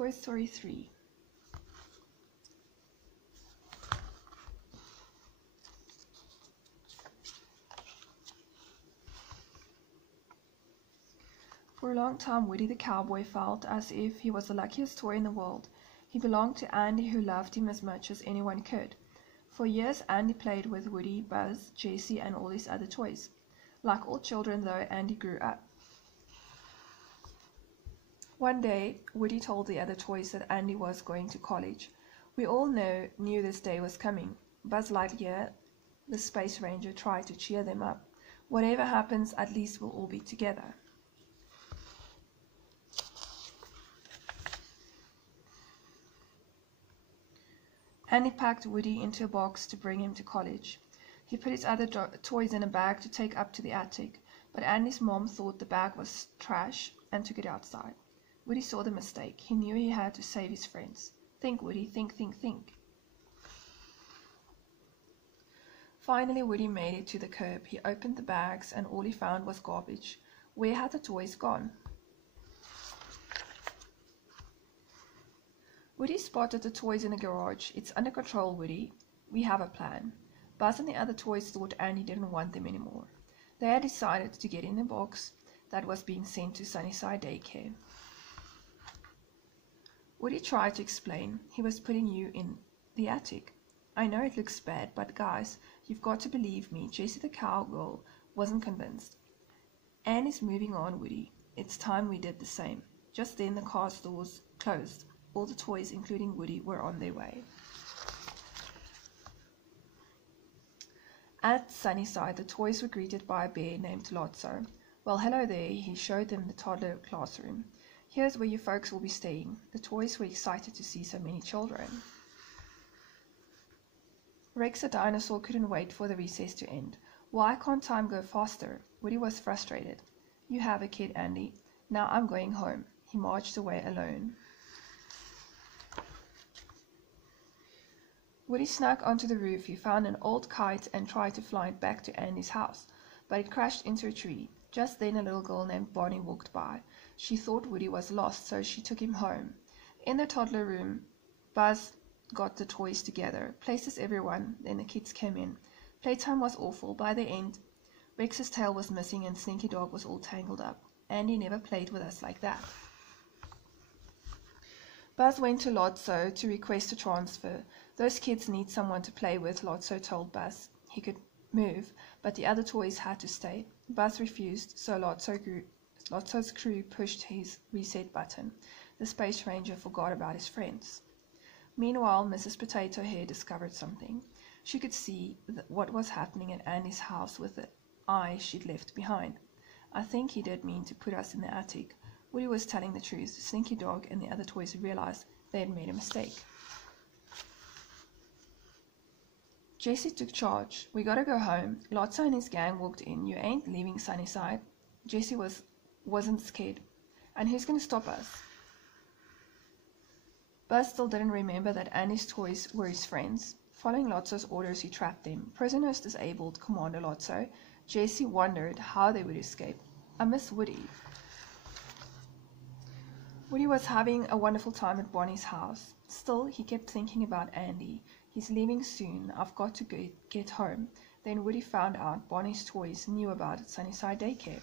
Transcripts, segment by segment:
Toy Story 3. For a long time, Woody the cowboy felt as if he was the luckiest toy in the world. He belonged to Andy, who loved him as much as anyone could. For years, Andy played with Woody, Buzz, Jessie, and all his other toys. Like all children, though, Andy grew up. One day, Woody told the other toys that Andy was going to college. We all knew this day was coming. Buzz Lightyear, the Space Ranger, tried to cheer them up. Whatever happens, at least we'll all be together. Andy packed Woody into a box to bring him to college. He put his other toys in a bag to take up to the attic, but Andy's mom thought the bag was trash and took it outside. Woody saw the mistake. He knew he had to save his friends. Think, Woody, think, think, think. Finally, Woody made it to the curb. He opened the bags and all he found was garbage. Where had the toys gone? Woody spotted the toys in the garage. It's under control, Woody. We have a plan. Buzz and the other toys thought Andy didn't want them anymore. They had decided to get in the box that was being sent to Sunnyside Daycare. Woody tried to explain. He was putting you in the attic. I know it looks bad, but guys, you've got to believe me. Jessie the cowgirl wasn't convinced. Andy's moving on, Woody. It's time we did the same. Just then the car's doors closed. All the toys, including Woody, were on their way. At Sunnyside, the toys were greeted by a bear named Lotso. Well, hello there, he showed them the toddler classroom. Here's where you folks will be staying. The toys were excited to see so many children. Rex the dinosaur couldn't wait for the recess to end. Why can't time go faster? Woody was frustrated. You have a kid, Andy. Now I'm going home. He marched away alone. Woody snuck onto the roof. He found an old kite and tried to fly it back to Andy's house, but it crashed into a tree. Just then a little girl named Bonnie walked by. She thought Woody was lost, so she took him home. In the toddler room, Buzz got the toys together, places everyone, then the kids came in. Playtime was awful. By the end, Rex's tail was missing and Slinky Dog was all tangled up. Andy never played with us like that. Buzz went to Lotso to request a transfer. Those kids need someone to play with, Lotso told Buzz. He could move, but the other toys had to stay. Buzz refused, so Lotso's crew pushed his reset button. The Space Ranger forgot about his friends. Meanwhile, Mrs. Potato Head discovered something. She could see what was happening at Andy's house with the eye she'd left behind. I think he did mean to put us in the attic. Woody was telling the truth. Slinky Dog and the other toys realized they had made a mistake. Jessie took charge. We gotta go home. Lotso and his gang walked in. You ain't leaving Sunnyside. Jessie wasn't scared. And who's gonna stop us? Buzz still didn't remember that Andy's toys were his friends. Following Lotso's orders, he trapped them. Prisoners disabled, Commander Lotso. Jessie wondered how they would escape. I miss Woody. Woody was having a wonderful time at Bonnie's house. Still, he kept thinking about Andy. He's leaving soon. I've got to get home. Then Woody found out Bonnie's toys knew about Sunnyside Daycare.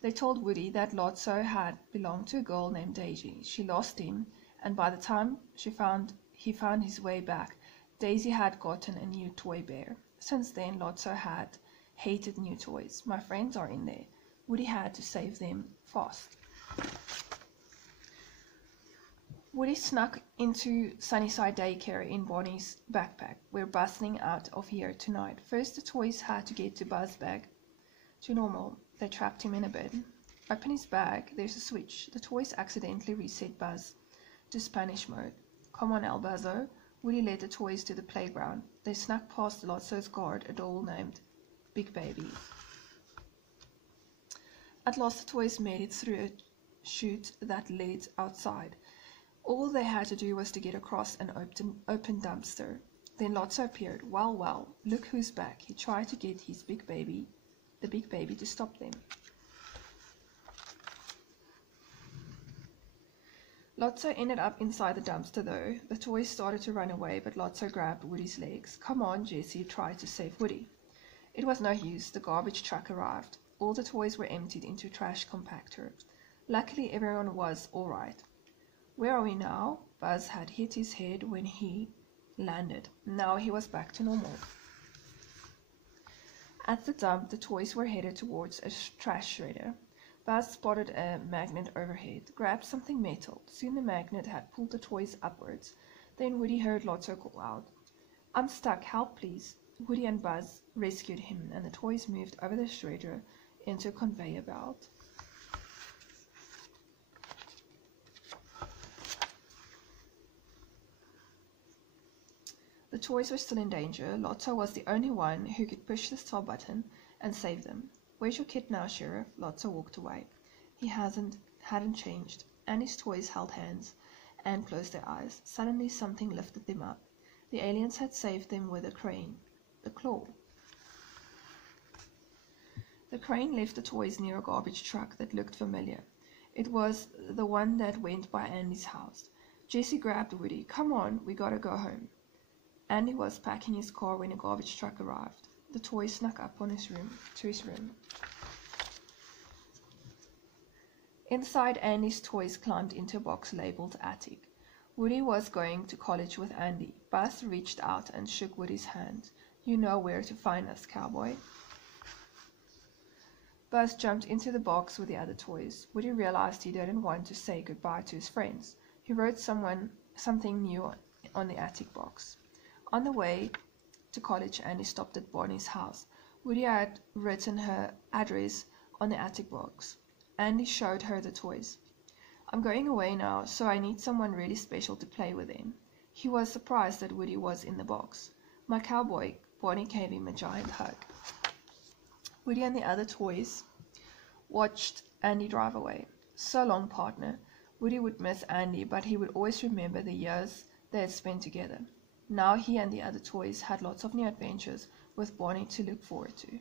They told Woody that Lotso had belonged to a girl named Daisy. She lost him, and by the time he found his way back, Daisy had gotten a new toy bear. Since then, Lotso had hated new toys. My friends are in there. Woody had to save them fast. Woody snuck into Sunnyside Daycare in Bonnie's backpack. We're bustling out of here tonight. First, the toys had to get to Buzz's bag to normal. They trapped him in a bed. Open his bag. There's a switch. The toys accidentally reset Buzz to Spanish mode. Come on, El Buzzo. Woody led the toys to the playground. They snuck past Lotso's guard, a doll named Big Baby. At last, the toys made it through a chute that led outside. All they had to do was to get across an open dumpster. Then Lotso appeared. Well, look who's back. He tried to get the big baby to stop them. Lotso ended up inside the dumpster though. The toys started to run away, but Lotso grabbed Woody's legs. Come on, Jessie tried to save Woody. It was no use. The garbage truck arrived. All the toys were emptied into a trash compactor. Luckily, everyone was all right. Where are we now? Buzz had hit his head when he landed. Now he was back to normal. At the dump, the toys were headed towards a trash shredder. Buzz spotted a magnet overhead, grabbed something metal. Soon the magnet had pulled the toys upwards. Then Woody heard Lotso call out, "I'm stuck, help please." Woody and Buzz rescued him, and the toys moved over the shredder into a conveyor belt. The toys were still in danger. Lotso was the only one who could push the stop button and save them. "Where's your kid now, Sheriff?" Lotso walked away. He hadn't changed. Andy's toys held hands and closed their eyes. Suddenly something lifted them up. The aliens had saved them with a crane. The claw. The crane left the toys near a garbage truck that looked familiar. It was the one that went by Andy's house. Jessie grabbed Woody. "Come on, we gotta go home." Andy was packing his car when a garbage truck arrived. The toy snuck up to his room. Inside, Andy's toys climbed into a box labeled Attic. Woody was going to college with Andy. Buzz reached out and shook Woody's hand. "You know where to find us, cowboy." Buzz jumped into the box with the other toys. Woody realized he didn't want to say goodbye to his friends. He wrote something new on the attic box. On the way to college, Andy stopped at Bonnie's house. Woody had written her address on the attic box. Andy showed her the toys. "I'm going away now, so I need someone really special to play with them." He was surprised that Woody was in the box. "My cowboy." Bonnie gave him a giant hug. Woody and the other toys watched Andy drive away. "So long, partner." Woody would miss Andy, but he would always remember the years they had spent together. Now he and the other toys had lots of new adventures with Bonnie to look forward to.